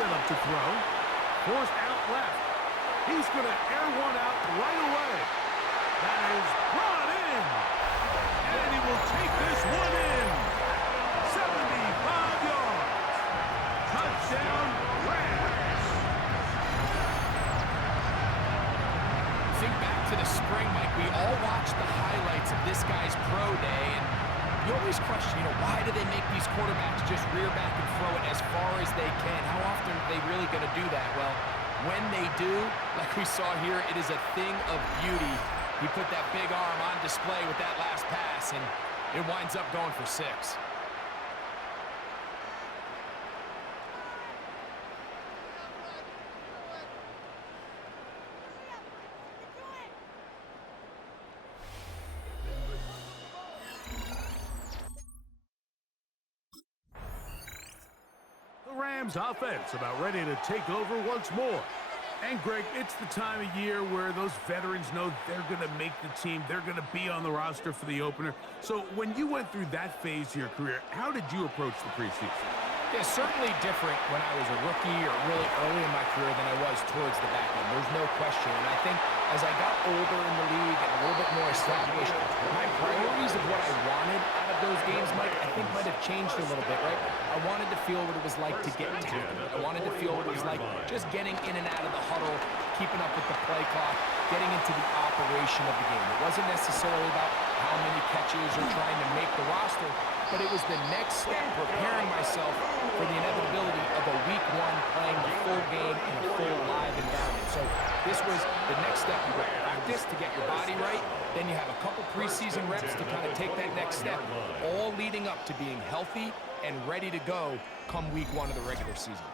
set up to throw. Forced out left. He's going to air one out right away. That is brought in. And he will take this one in. 75 yards. Touchdown, Rams. Think back to the spring, Mike. We all watched the highlights of this guy's pro day, and you always question, why do they make these quarterbacks just rear back and throw it as far as they can? How often are they really going to do that? Well, when they do, like we saw here, it is a thing of beauty. He put that big arm on display with that last pass, and it winds up going for 6. Rams offense about ready to take over once more. And, Greg, it's the time of year where those veterans know they're going to make the team. They're going to be on the roster for the opener. So when you went through that phase of your career, how did you approach the preseason? Yeah, certainly different when I was a rookie or really early in my career than I was towards the back end. There's no question. And I think as I got older in the league and a little bit more established, my priorities of what I wanted out of those games, Mike, I think might have changed a little bit, right? I wanted to feel what it was like to get tackled. I wanted to feel what it was like just getting in and out of the huddle, keeping up with the play clock, getting into the operation of the game. It wasn't necessarily about how many catches or trying to make the roster, but it was the next step, preparing myself for the inevitability of a week 1 playing the full game in a full live environment. So this was the next step. You go practice to get your body right, then you have a couple preseason reps to kind of take that next step, all leading up to being healthy and ready to go come week 1 of the regular season.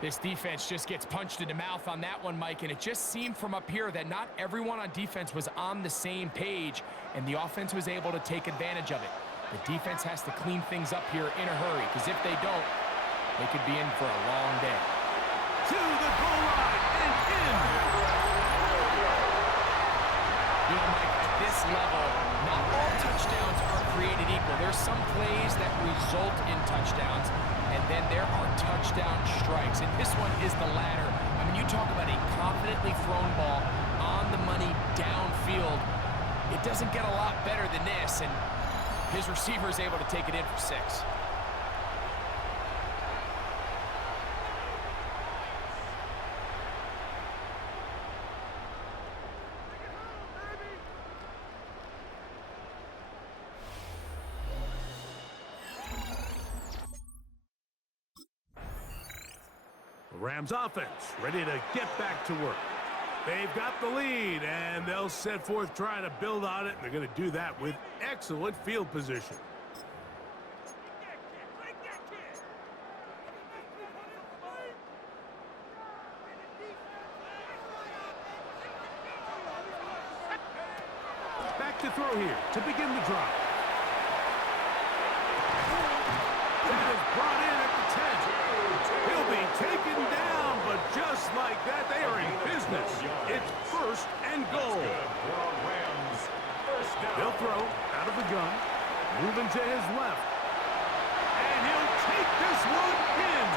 This defense just gets punched in the mouth on that one, Mike, and it just seemed from up here that not everyone on defense was on the same page, and the offense was able to take advantage of it. The defense has to clean things up here in a hurry, because if they don't, they could be in for a long day. To the goal line and in. Mike, at this level, not all touchdowns are created equal. There's some plays that result in touchdowns, and then there are touchdown strikes, and this one is the latter. I mean, you talk about a confidently thrown ball on the money downfield. It doesn't get a lot better than this, and his receiver is able to take it in for 6. Rams offense ready to get back to work. They've got the lead, and they'll set forth trying to build on it. They're going to do that with excellent field position. Back to throw here to begin the drive. That is brought in at the 10. He'll be taken down, but just like that, they are in business. It's 1st and goal. They'll throw out of the gun, moving to his left. And he'll take this one in.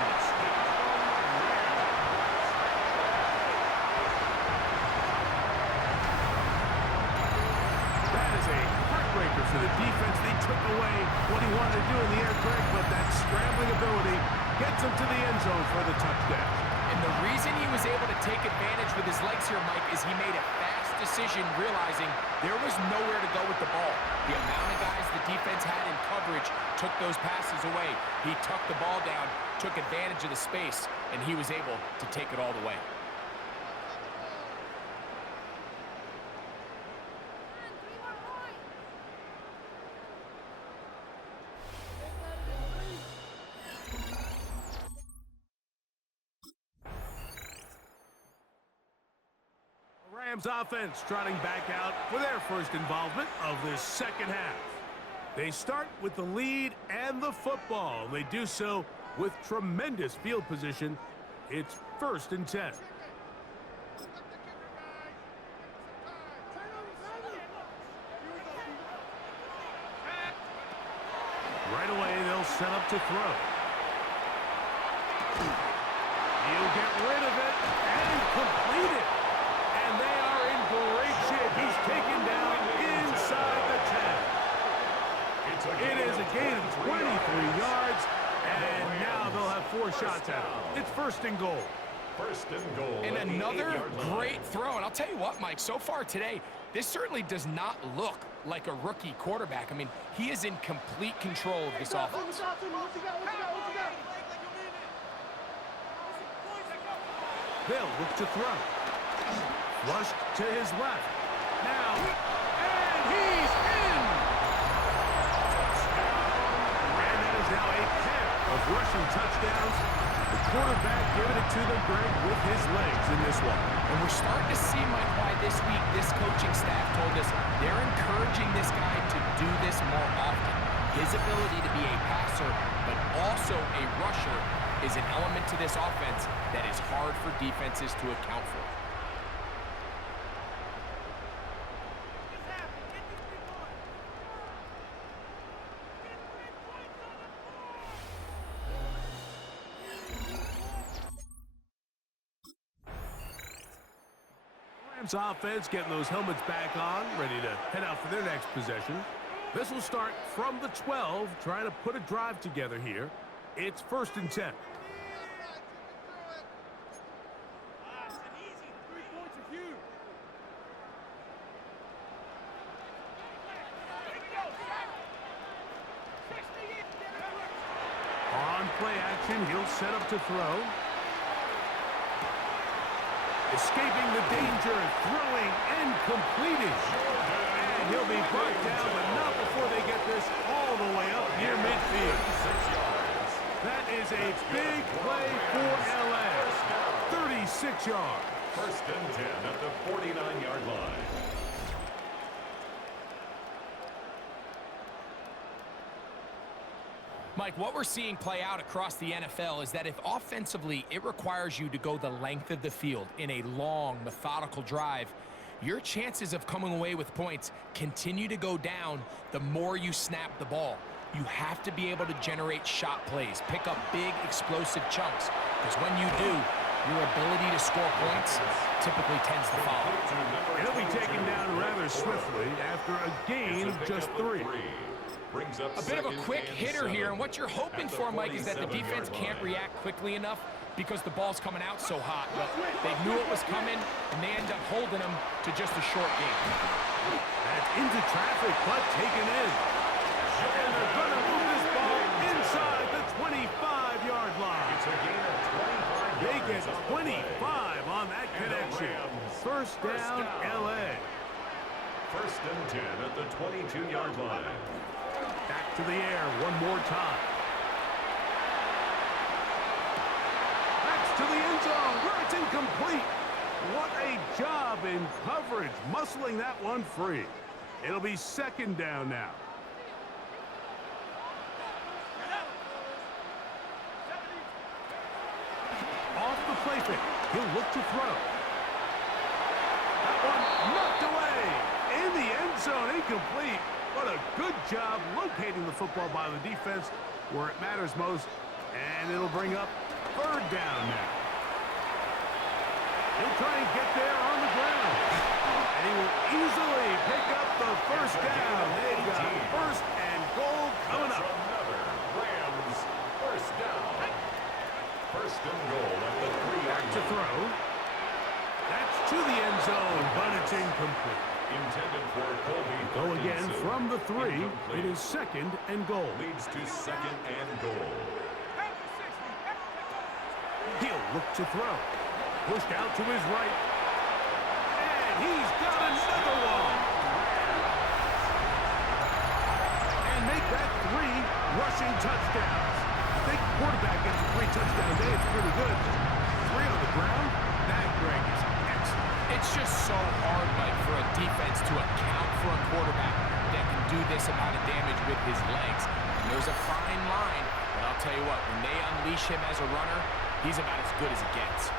That is a heartbreaker for the defense. They took away what he wanted to do in the air, Greg, but that scrambling ability gets him to the end zone for the touchdown. And the reason he was able to take advantage with his legs here, Mike, is he made a fast decision realizing there was nowhere to go with the ball. The amount of guys the defense had in coverage took those passes away. He tucked the ball down, took advantage of the space, and he was able to take it all the way. Rams offense trotting back out for their first involvement of this second half. They start with the lead and the football. They do so with tremendous field position. It's 1st and 10. Right set up to throw. He'll get rid of it and complete it. And they are in great shape. He's taken down inside the 10. It is a gain of 23 yards, and now they'll have 4 shots at it. It's first and goal. First and goal. And another great throw. And I'll tell you what, Mike, so far today, this certainly does not look like a rookie quarterback. I mean, he is in complete control of this offense. They'll look to throw. Flushed to his left. Now, and he's in! And that is now a pair of rushing touchdowns. The quarterback giving it to them, Greg, with his legs in this one. And we're starting to see, Mike, why this week this coaching staff told us they're encouraging this guy to do this more often. His ability to be a passer, but also a rusher, is an element to this offense that is hard for defenses to account for. Rams offense getting those helmets back on, ready to head out for their next possession. This will start from the 12, trying to put a drive together here. It's first and 10. On play action, he'll set up to throw. Escaping the danger, throwing and completing. And he'll be brought down, but not before they get this all the way up near midfield. That is a big play for LA. 36 yards. First and 10 at the 49-yard line. Mike, what we're seeing play out across the NFL is that if offensively it requires you to go the length of the field in a long, methodical drive, your chances of coming away with points continue to go down the more you snap the ball. You have to be able to generate shot plays, pick up big, explosive chunks, because when you do, your ability to score points typically tends to follow. He'll be taken down rather swiftly after a gain of just 3. A bit of a quick hitter here, and what you're hoping for, Mike, is that the defense can't react quickly enough because the ball's coming out so hot. But they knew it was coming, and they end up holding them to just a short gain. That's into traffic, but taken in. And they're going to move this ball inside the 25-yard line. They get 25 on that connection. First down, LA. First and 10 at the 22-yard line. Back to the air one more time. That's to the end zone where it's incomplete. What a job in coverage, muscling that one free. It'll be second down now. Off the play fake. He'll look to throw. That one knocked away. In the end zone, incomplete. What a good job locating the football by the defense where it matters most. And it'll bring up third down now. He'll try and get there on the ground. And he will easily pick up the first down. They've got first and goal coming up. Another Rams first down. First and goal at the 3-yard line. To throw. That's to the end zone, but it's incomplete. Intended for Colby. Go again from the 3. It is second and goal. Leads to second and goal. He'll look to throw. Pushed out to his right. And he's got another one. And make that 3 rushing touchdowns. I think the quarterback gets a 3-touchdown day. It's pretty good. 3 on the ground. That, Greg, is excellent. It's just so hard, Mike, for a defense to account for a quarterback that can do this amount of damage with his legs. And there's a fine line, but I'll tell you what, when they unleash him as a runner, he's about as good as it gets.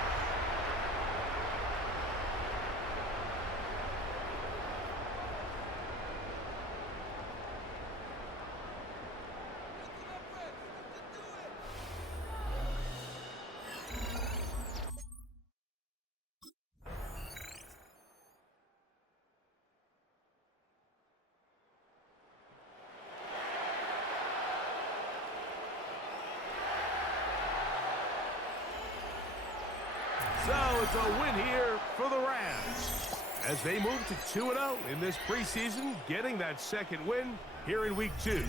So it's a win here for the Rams as they move to 2-0 in this preseason, getting that second win here in Week 2.